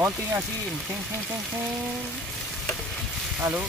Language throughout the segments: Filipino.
Konting asin. Ting, ting, ting, ting. Halo.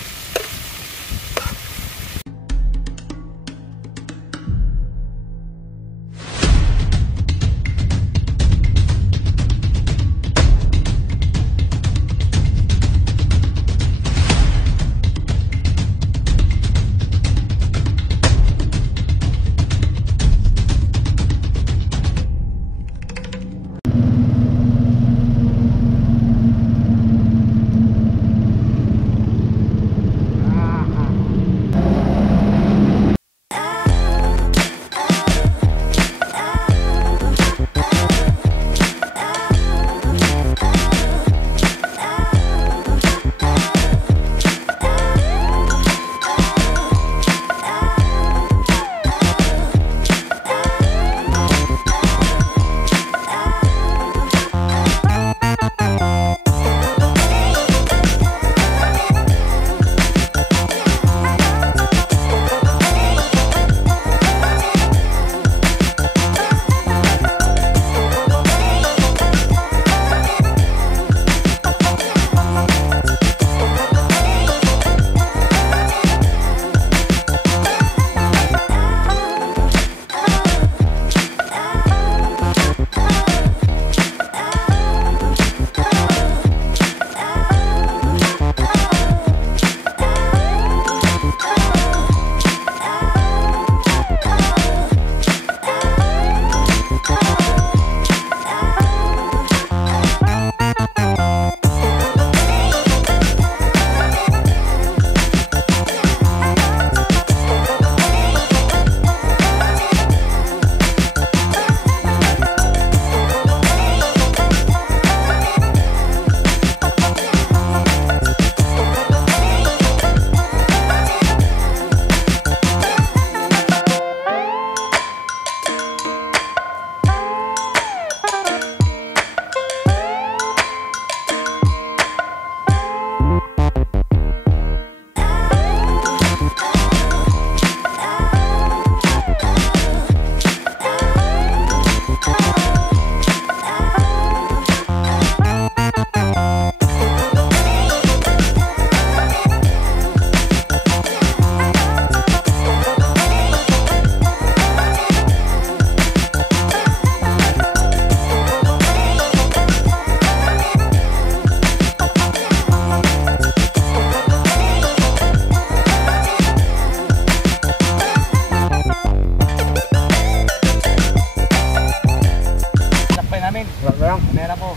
Meron po.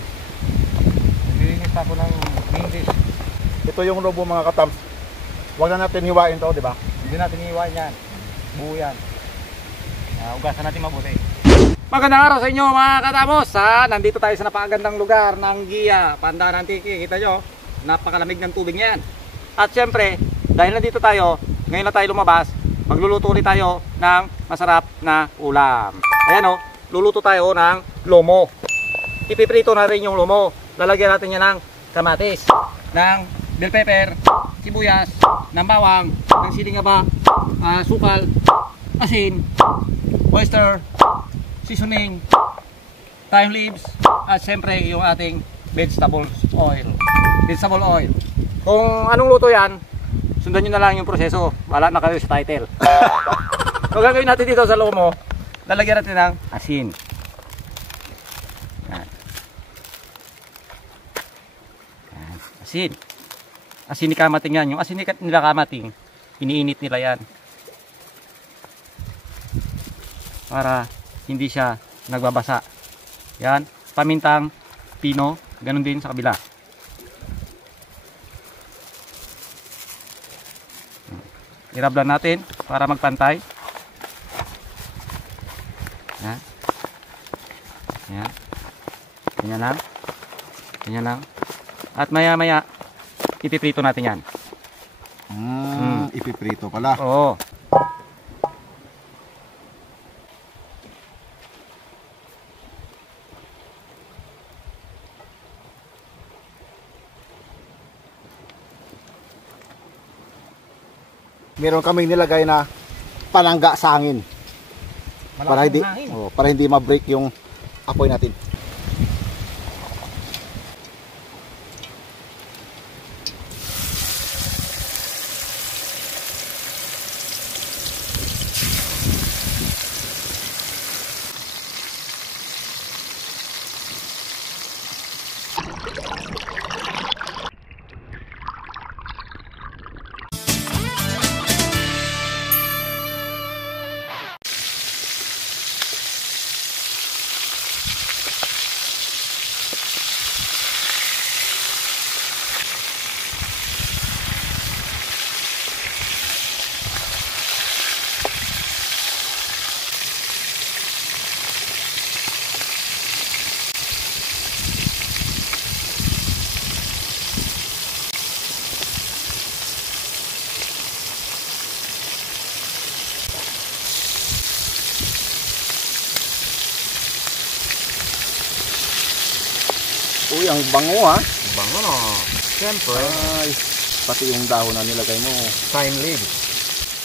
Naglilinis pa po ng main dish. Ito yung lobo mga katams. Huwag na natin hiwain to, di ba? Hindi natin hiwain yan. Buo yan. Ugasan natin mabuti. Magandang araw sa inyo mga katamos. Nandito tayo sa napakagandang lugar ng Gia, Pandanan Tiki. Kita nyo, napakalamig ng tubig niyan. At syempre, dahil nandito tayo, ngayon na tayo lumabas, magluluto ulit tayo ng masarap na ulam. Ayan o, luluto tayo ng lomo. Ipiprito na rin yung lomo. Lalagyan natin yan ng kamatis, ng bell pepper, sibuyas, ng bawang, ng silingaba, sukal, asin, oyster, seasoning, thyme leaves, at syempre yung ating vegetable oil. Vegetable oil. Kung anong luto yan, sundan nyo na lang yung proseso. Wala na kayo sa title. So gagawin natin dito sa lomo, lalagyan natin ng asin. Yan. Yan. Asin. Asin ni kamating yan. Yung asin nila kamating, iniinit nila yan. Para hindi siya nagbabasa. Yan. Pamintang pino, ganun din sa kabila. Irablan natin para magpantay. Yan. Yan. Ganyan lang. Ganyan lang. At maya maya ipiprito natin yan. Ipiprito pala. Oo. Meron kaming nilagay na panangga sa hangin. Para hindi ma-break yung apoy natin. Uy, ang bango ha. Bango no. Siyempre. Ay, pati yung dahon na nilagay mo. Thyme leaves.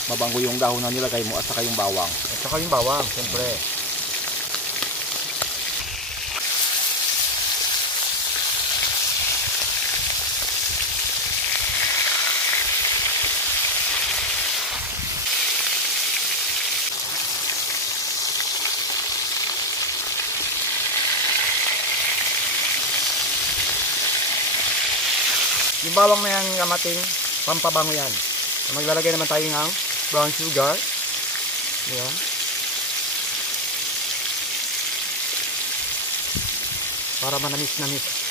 Mabango yung dahon na nilagay mo at saka yung bawang. At saka yung bawang, siyempre. Yung bawang na yung kamating, pampabango yan. Maglalagay naman tayo ng brown sugar. Ayan. Para manamis-namis.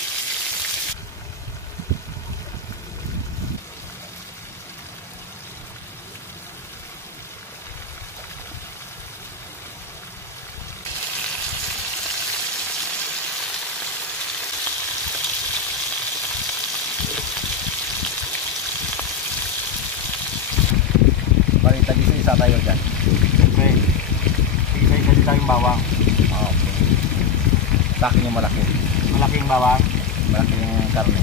Balik tagi isa tayo dyan. Siyempre, isa-isa din tayong bawang. Okay. Sa akin yung malaki. Malaking bawang. Malaki yung karne.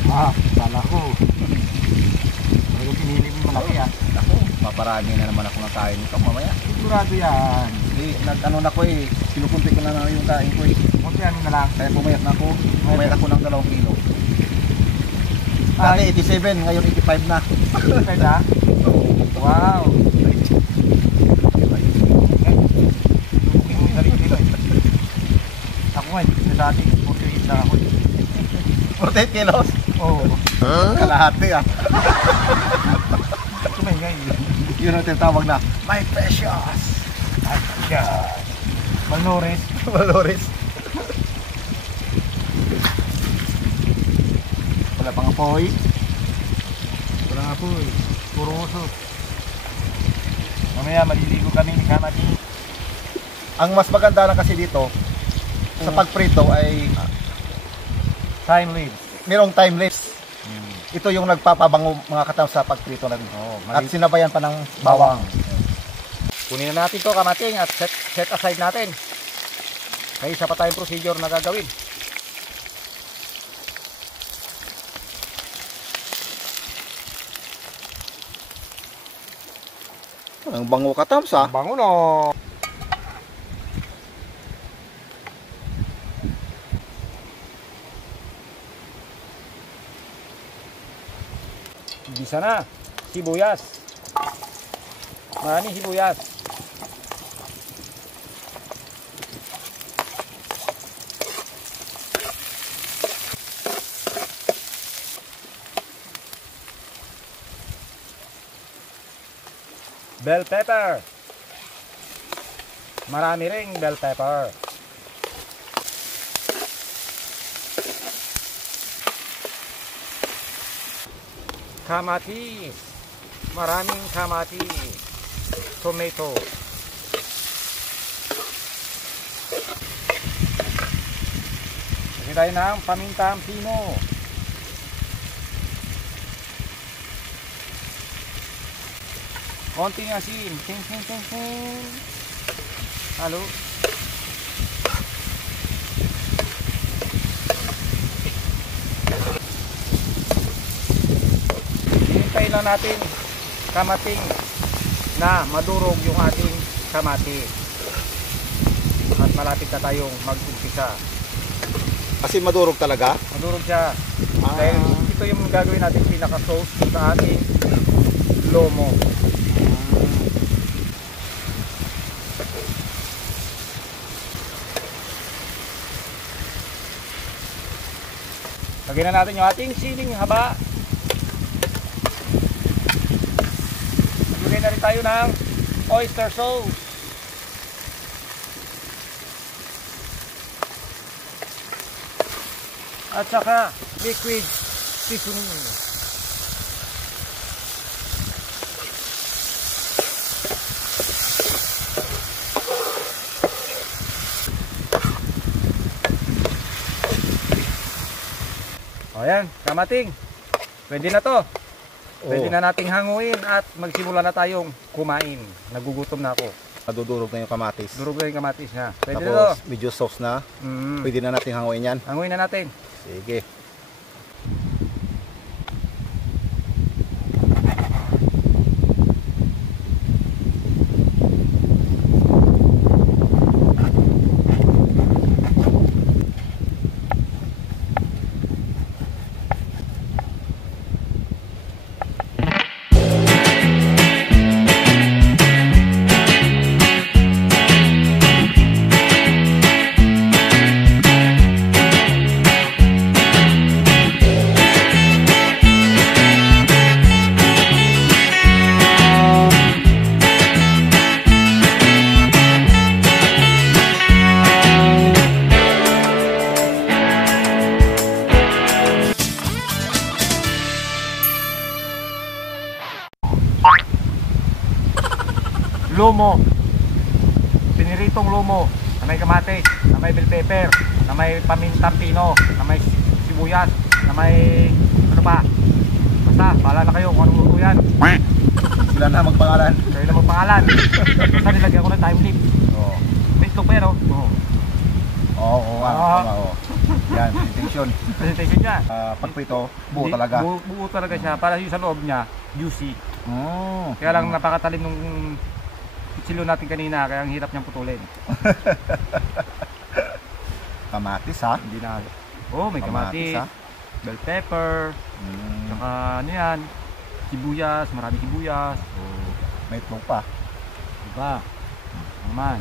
Kala ko. Talagang pinili mo malaki ah. Ako, paparami na naman ako ng kain nito mamaya. Sigurado yan. Nag-ano na ko eh. Kinukunti ko na yung kain ko eh. Kunti ano na lang. Kaya pumayat na ako. Pumayat ako ng 2 kilo. Dati 87, ngayon 85 na. Pwede ah? Wow. Ako nga, dati 48 lang ako. 48 kilos? Oo. Kalahati ah. Tumay nga yun. Yun ang tinatawag na my precious. Malnourished. Valoris. Wala pang apoy. Wala nga apoy. Puro usok. Mamaya maliligo kami ni Kamati. Ang mas maganda na kasi dito sa pagprito ay Thyme leaves. merong time lapse. Ito yung nagpapabango mga katam sa pagprito natin. At sinabayan pa ng bawang. Kunin na natin to Kamating at set aside natin. May isa pa tayong procedure na gagawin. Ang bango katam sa. Bango no. Gisa na. Sibuyas. Maraming sibuyas. Bell pepper. Marami ring bell pepper. Kamatis. Maraming kamatis. Tomato. Lagyan tayo ng pamintang pino. Konting asin. Ting ting ting ting. Halo. Hintayin lang natin kamating na madurog yung ating kamatis. At malapit na tayong mag-umpisa. Kasi madurog talaga. Madurog siya. Dahil ito yung gagawin natin pinaka-sauce sa ating lomo. Lagyan na natin yung ating siling haba. Lagyan na rin tayo ng oyster sauce. At saka liquid seasoning. Ayan, kamating. Pwede na to. Pwede na nating hanguin at magsimula na tayong kumain. Nagugutom na ako. Nadudurog na yung kamatis. Durog na yung kamatis niya. Pwede na to. Tapos medyo sauce na. Mm. Pwede na natin hanguin yan. Hanguin na natin. Sige. Lomo. Piniritong lomo. Na may kamatis, na may bell pepper, na may pamintang pino, na may sibuyas, na may ano pa. Basta, bahala na kayo kung anong luto yan. Sila na magpangalan. Kayo na magpangalan. Basta nilagyan ko ng time limit. Oo. May itlog pa yan, oh. Oo. Oo, oo. Yan, intention. Presentation niya. Pagprito, buo talaga. Buo talaga siya. Para yung sa loob niya, juicy. Kaya lang napakatalim nung silo natin kanina, kaya ang hirap niyang putulin. Kamatis ha? Hindi na. Oh, may kamatis, bell pepper, saka ano yan, sibuyas, maraming sibuyas. Oh, may itlog pa. Diba? Naman.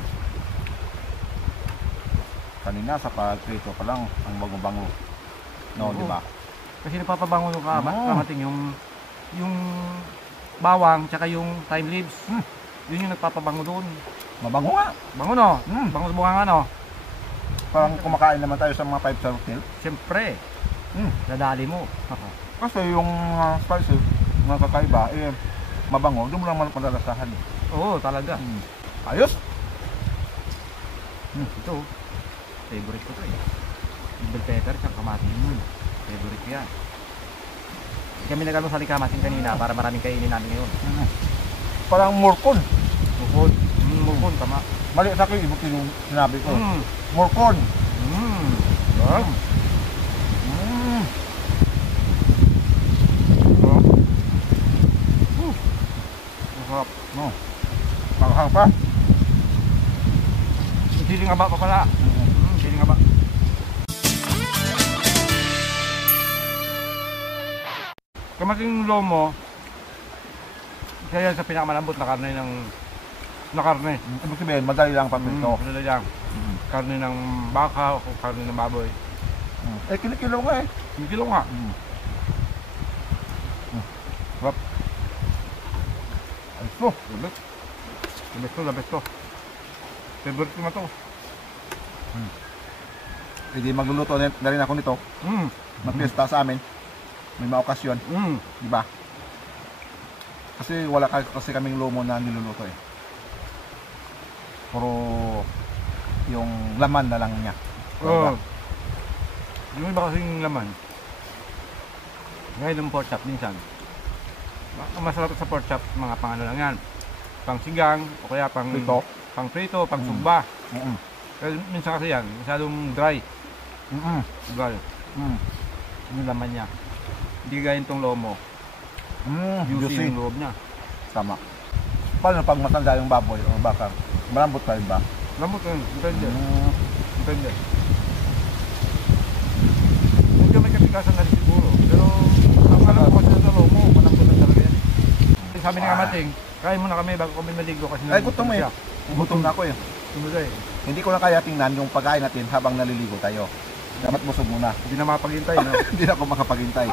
Kanina sa pagprito pa lang, ang bango-bango. No, di ba? Kasi napapabango yung kamating, yung bawang, tsaka yung thyme leaves. Yun yung nagpapabango doon. Mabango nga. Bango no? Bango sa bunga nga no? Parang kumakain naman tayo sa mga 5-star hotel. Siyempre. Nadali mo. Kasi yung spices, mga kakaiba, mabango. Doon mo lang malalasahan. Oo, talaga. Ayos! Ito, favorite ko to eh. Bell pepper, siyang kamating yun. Favorite ko yan. Kami nag-ano sa kamating kanina para maraming kainin namin ngayon. Parang murkon. Murkon. Murkon, tama. Mali sa akin, ibig yung sinabi ko. Murkon. Masarap. Masarap. No. Maghang pa. Siling aba pa pala. Siling aba. Kamating lomo, kaya sa pinakamalambot na karne na karne. Ibig sabihin, madali lang pagprito. Madali lang. Karne ng baka o karne ng baboy. Kinikilo nga eh. Kinikilo nga. Sarap. Ayos mo. Labes to. Favorite ko na to. Hindi magluluto na rin ako nito. Magpiyesta sa amin. May mga okasyon. Diba? Kasi wala kasi kaming lomo na niluluto eh. Puro yung laman na lang niya. Oo. Yung iba kasing laman. Ngayon yung pork chop minsan. Ang masarap sa pork chop, mga pang ano lang yan. Pang sigang, o kaya pang prito, pang sumba. Kasi minsan kasi yan, masyadong dry. Dry. Yung laman niya. Hindi gaya itong lomo. Juicy yung loob niya. Tama. Paano pag matanda yung baboy o baka? Malambot pa rin ba? Lambot yun. Depende. Depende. Medyo may kapikasan na rin siguro. Pero ang alam ko kasi sa lomo, malambot na talaga yan. Sabi ni Kamating, kain muna kami bago kami maligo kasi ay, gutom eh. Gutom na ako eh. Hindi ko na kaya tingnan yung pagkain natin habang naliligo tayo. Dapat busog muna. Hindi na makapaghintay, no? Hindi na ako makapaghintay.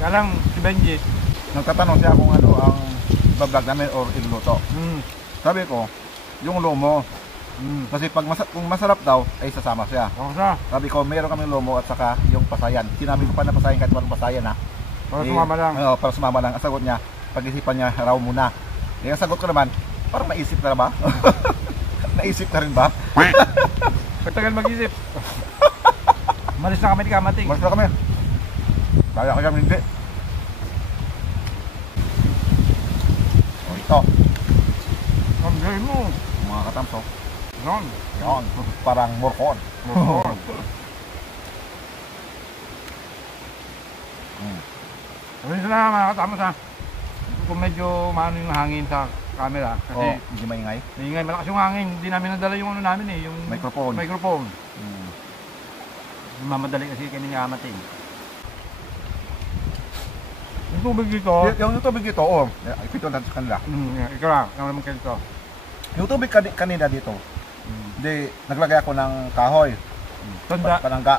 Kaya lang, si Benji, nagtatanong siya kung ano ang bablog namin or iluluto. Sabi ko, yung lomo. Kasi pag kung masarap daw, ay sasama siya. Sabi ko, meron kami lomo at saka yung pasayan. Sinabi ko pa na pasayan kahit walang pasayan ha. Para sumama lang. Para sumama lang. Ang sagot niya, pag-isipan niya raw muna. Yung sagot ko naman, parang naisip na ba? Naisip na rin ba? Pagtagal mag-isip. Malis na kami ni Kamating. Malis na kami. Kaya kami hindi. O ito. Ang gay mo. Mga katamso. Yan. Yan. Parang morkon. Morkon. Sabi na mga katamos ha. Kung medyo maano yung hangin sa camera kasi hindi maingay. Maingay, malakas yung hangin. Hindi namin nadala yung ano namin eh, yung microphone. Mamadali kasi kanina Kamating. Yung tubig dito. Yung tubig dito, ipito natin sa kanila. Ikaw lang, ikaw naman kayo dito. Yung tubig kanina dito, hindi, naglagay ako ng kahoy. Tanda. Panangga.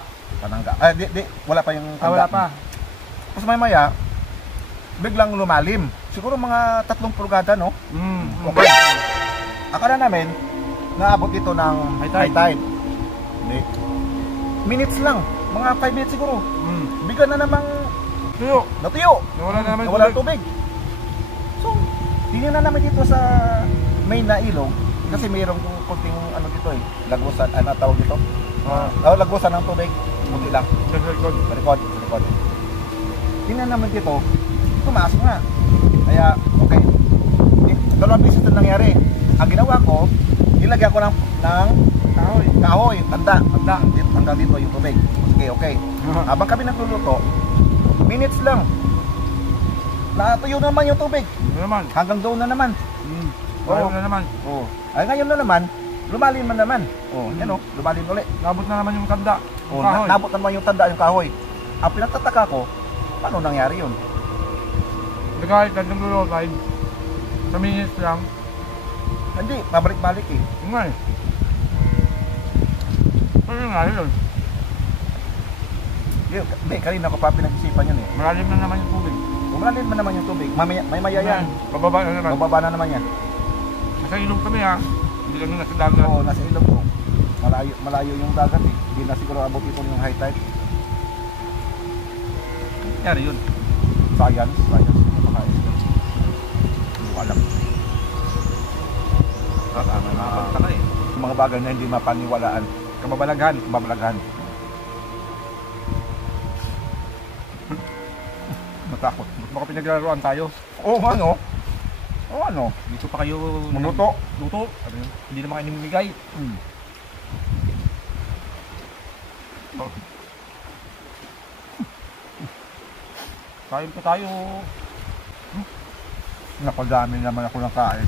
Ay, wala pa yung tanda. Wala pa. Tapos maya, biglang lumalim. Siguro mga 3 pulgada, no? Okay. Akala namin, naabot ito ng high tide. Hindi. Minutes lang. mga 5 minutes siguro. Bigla na namang Tuyo. natuyo. Nawala na naman Nawala ng tubig. So, tingnan na namin dito sa main na ilog. Kasi mayroong kunting ano dito eh. Lagusan, ano tawag dito? Lagusan ng tubig. Kunti lang. Sa likod. Tingnan naman dito. Tumaas nga. Kaya, okay. Dalawang beses na nangyari. Ang ginawa ko, nilagyan ko ng kahoy, tanda. Hanggang dito yung tubig. Okay. Habang kami nagluluto, minutes lang. Natuyo naman yung tubig. Hanggang doon na naman. Ay ngayon na naman, lumalim na naman. Yan o, lumalim ulit. Nabot na naman yung tanda. Nabot na naman yung tanda, yung kahoy. Ang pinagtataka ko, paano nangyari yun? Kahit nagluluto tayo, sa minutes lang. Hindi, pabalik-balik eh. Nga eh. Ano nga yun? Hindi, kanina ko pa pinag-isipan yun eh. Malalim na naman yung tubig. Malalim na naman yung tubig. May maya yan. Bababa na naman. Bababa na naman yan. Nasa ilog kami ha. Hindi lang nasa dagat. Oo, nasa ilog ko. Malayo yung dagat eh. Hindi na siguro abot ito yung high tide. Nangyari yun. Science. Hindi ko alam. Nakapagtaka eh. Yung mga bagay na hindi mapaniwalaan. Kababalaghan. Natakot. Baka pinaglalaroan tayo. Oo, ano? Dito pa kayo Luto. Hindi naman kayo nimimigay. Kain pa tayo. Napadami naman ako ng kain.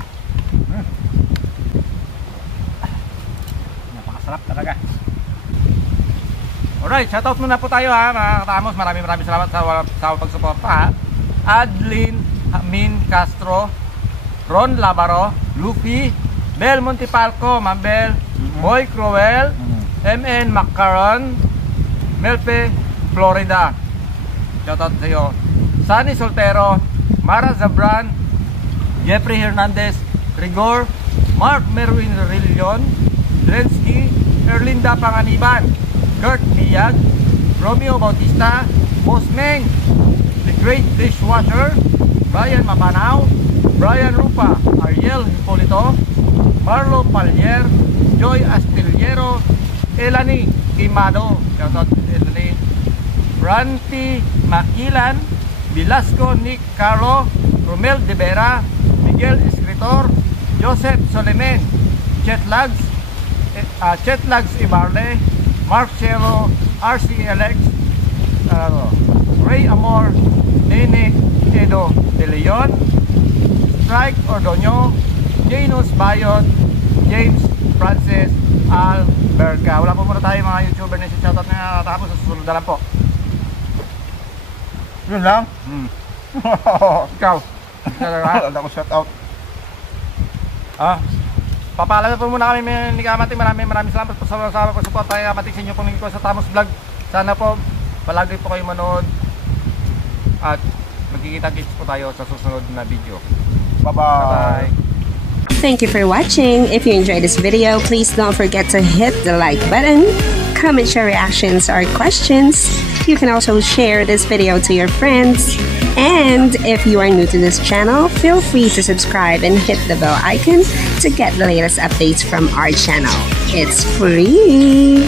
Napakasarap talaga. Alright, shoutout muna po tayo ha mga katamos. Maraming salamat sa pagsuporta ha. Adlin Min Castro, Ron Labaro, Luffy, Bel Montipalco, Mambel, Boy Crowell, MN Macaron, Melpe, Florida. Shoutout sa iyo. Sunny Soltero, Mara Zabran, Jeffrey Hernandez, Rigor, Mark Merwin Rillion, Drensky, Erlinda Panganiban, Kurt Biag, Romeo Bautista, Bosmeng, The Great Dishwasher, Brian Mapanao, Brian Rupa, Ariel Hipolito, Marlo Palier, Joy Astillero, Elani Quimado, shoutout Elani, Ranti Makilan, Velasco Nick Carlo, Romel De Vera, Miguel Escritor, Joseph Solemen, Chetlags Ibarle, Mark Chelo, RC Alex, Ray Amor, Nene Edo De Leon, Strike Ordonio, Janus Bayot, James Francis Alberca. Wala po muna tayo mga YouTuber na shoutout na tapos sa susunod na lang po. Yun lang? Ikaw? Wala ko shoutout. Papaalala po muna kami ni Kamating. Maraming salamat po sa pagsuporta kay Kamating sa inyo pong lingkod sa Tamos Vlog. Sana po palagi po kayo manood at magkikita-kits po tayo sa susunod na video. Bye-bye. Thank you for watching. If you enjoyed this video, please don't forget to hit the like button, comment your reactions or questions. You can also share this video to your friends. And if you are new to this channel, feel free to subscribe and hit the bell icon to get the latest updates from our channel. It's free.